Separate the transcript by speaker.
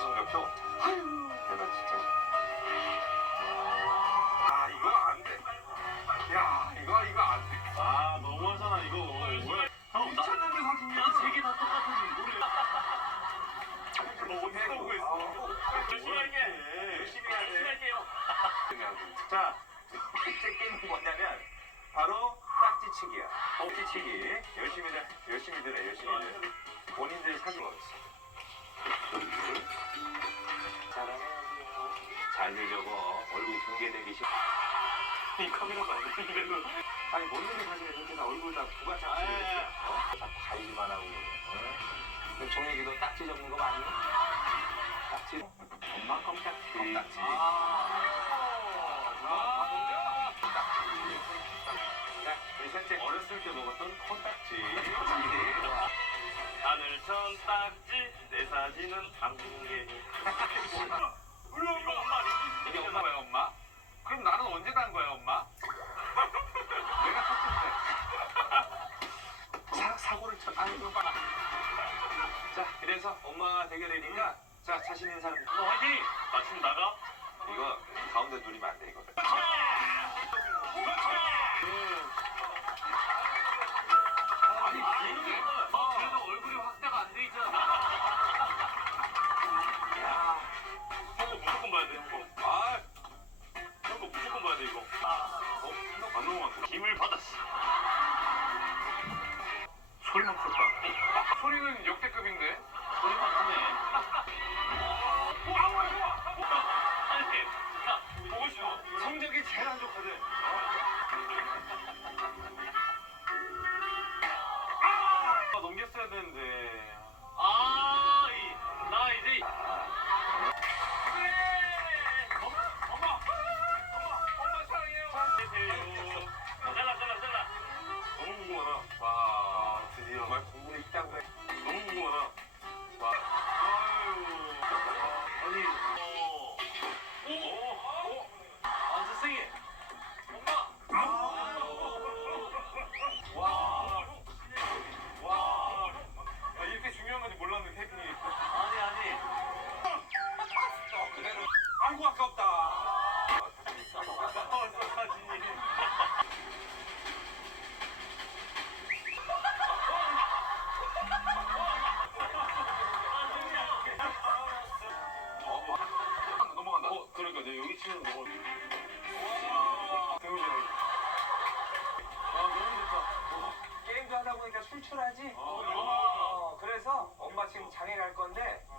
Speaker 1: 성적표. 아유, 내가 진짜. 아, 이거 안 돼. 야, 이거 안 돼.
Speaker 2: 아, 너무하잖아, 이거. 뭐야? 형,
Speaker 1: 미쳤는데 사진이야.
Speaker 2: 세개 다 똑같은 노래. 너 어디서 보고 있어? 열심히 할게.
Speaker 1: 열심히 하네.
Speaker 2: 열심히 할게요.
Speaker 1: 자, 이제 게임은 뭐냐면 바로 딱지치기야. 딱지치기. 열심히들 해. 본인들 사진 넣었어. 잘들 적어. 얼굴 공개되기 싫어.
Speaker 2: 이 카메라가 안 되는데도.
Speaker 1: 아니, 본인들 사진에 저렇게 다 얼굴 다 부가차 다 가리기만 하고. 그럼 종혁이도 딱지 적는 거 맞니? 딱지. 엄마 껌딱지. 껌딱지. 우리 셋째 어렸을 때 먹었던 콩딱지.
Speaker 2: 하늘천 딱지 내 사진은 안 공개.
Speaker 1: 우리 엄마. 이게 엄마야, 엄마? 그럼 나는 언제 단 거야, 엄마? 내가 쳤는데. 사고를 쳐. 아이고, 봐. 자, 그래서 엄마 대결이니까 자, 자신 있는 사람.
Speaker 2: 화이팅! 마침 나가.
Speaker 1: 이거 가운데 누리면 안 돼, 이거. 아니,
Speaker 2: 그래도 얼굴이 확대가 안 돼 있잖아.
Speaker 1: 야.
Speaker 2: 형거 무조건 봐야 돼, 형거. 형거 무조건 봐야 돼, 이거. 안 넘어갔어. 힘을 받았어. 소리만 컸다.
Speaker 1: 소리는 역대급인데?
Speaker 2: 소리만 크네. 아니, 야, 보고 싶어.
Speaker 1: 성적이 제일 안 좋거든.
Speaker 2: 넘겼어야 되는데. 나 이제.
Speaker 1: 엄마 사랑해요.
Speaker 2: 잘라. 너무 궁금하다.
Speaker 1: 와, 드디어 정말 공부를 있다고 해.
Speaker 2: 너무 궁금하다.
Speaker 1: 와.
Speaker 2: 아니. 선생님. 엄마.
Speaker 1: 야, 이렇게 중요한 건지 몰랐네, 태핑이.
Speaker 2: 아니.
Speaker 1: 그대로. 아이고, 아깝다.
Speaker 2: 나왔어, 사진이.
Speaker 1: 넘어간다.
Speaker 2: 그러니까 내가 여기 치면 넘어.
Speaker 1: 배우시네.
Speaker 2: 너무 좋다.
Speaker 1: 게임도 하다 보니까 출출하지? 그래서 엄마 지금 장에 갈 건데